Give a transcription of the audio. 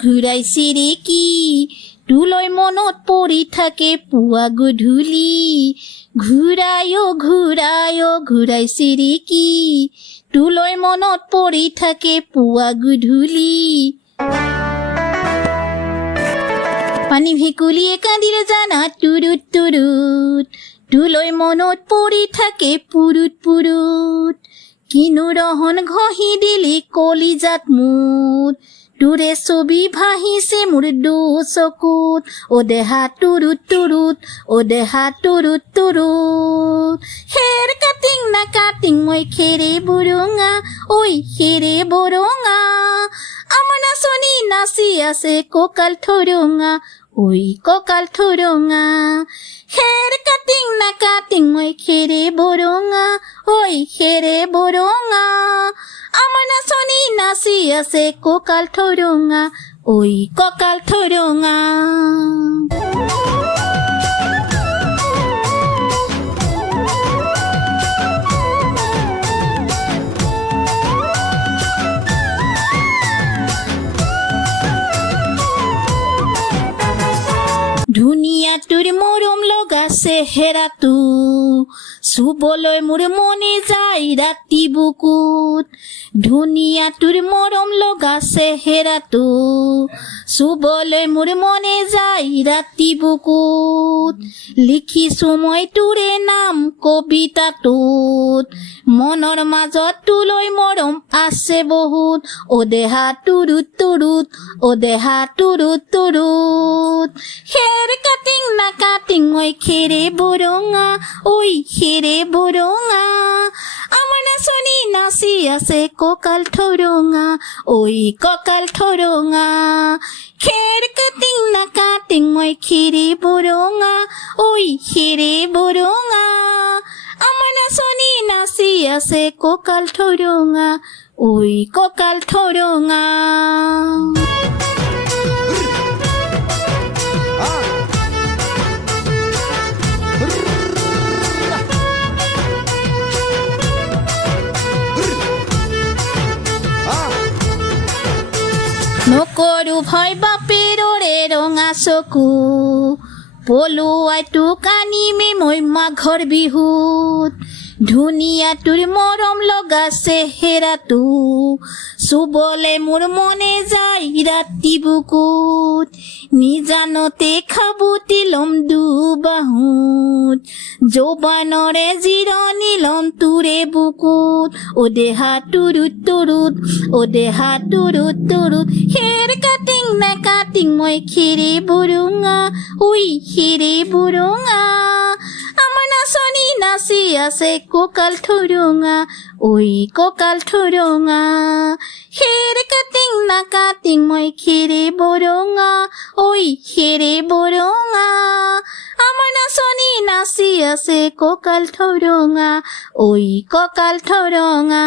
ঘূৰাই চিৰিকি তোলৈ মনত পৰি থাকে পুৱা গধূলি ঘূৰাই চিৰিকি তোলৈ মনত পৰি থাকে পুৱা গধূলি পানী ভেকুলীয়ে কান্দিলে জানা তুৰুত তুৰুত তোলৈ মনত পৰি থাকে পুৰুত পুৰুত কিনো ৰহন ঘঁহি দিলি কলিজাত মোৰ তোৰে ছবি ভাহিছে মোৰ চকুত অ দেহা তুৰুত তুৰুত খেৰ কাটিং না কাটিং মই খেৰে বৰঙা ঐ খেৰে বৰঙা আমাৰ নাচনী নাচি আছে কঁকাল ঠৰঙা ঐ কঁকাল ঠৰঙা খেৰ কাটিং না কাটিং মই খেৰে বৰঙা ঐ খেৰে বৰঙা আমাৰ নাচনী নাচি আছে কঁকাল ঠৰঙা ঐ কঁকাল ঠৰঙা ধুনীয়া তোৰ মৰম লগা চেহেৰাটো চুবলৈ মোৰ মনে যায় ৰাতি বুকুত ধুনীয়া তোৰ মৰম লগা চেহেৰাটো চুবলৈ মোৰ মনে যায় ৰাতি বুকুত লিখিছো মই তোৰে নাম কবিতাটোত মনৰ মাজত তোলৈ মৰম আছে বহুত অ দেহা তুৰুত তুৰুত খেৰ কাটিং না কাটিং মই খেৰে বৰঙা ঐ খেৰে বৰঙা আমাৰ নাচনী নাচি আছে কঁকাল ঠৰঙা ঐ কঁকাল ঠৰঙা খেৰ কাটিং না কাটিং মই খেৰে বৰঙা ঐ খেৰে বৰঙা আমাৰ নাচনী নাচি আছে কঁকাল ঠৰঙা ঐ কঁকাল ঠৰঙা নকৰো ভয় বাপেৰৰে ৰঙা চকু পলুৱাই তোক আনিমে মই মাঘৰ বিহুত ধুনীয়া তোৰ মৰম লগা চেহেৰাটো চুবলে মোৰ মনে যায় ৰাতি বুকুত নিজানতে খাবতি লম দুবাহুত যৌৱানৰে জিৰণি লম তোৰে বুকুত অ দেহা তুৰুত তুৰুত খেৰ কাটিং না কাটিং মই খেৰে বৰঙা ঐ খেৰে বৰঙা আমাৰ নাচনী নাচি আছে কঁকাল ঠৰঙা ঐ কঁকাল ঠৰঙা খেৰ কাটিং না কাটিং মই খেৰে বৰঙা ঐ খেৰে বৰঙা আমাৰ নাচনী নাচি আছে কঁকাল ঠৰঙা ঐ কঁকাল ঠৰঙা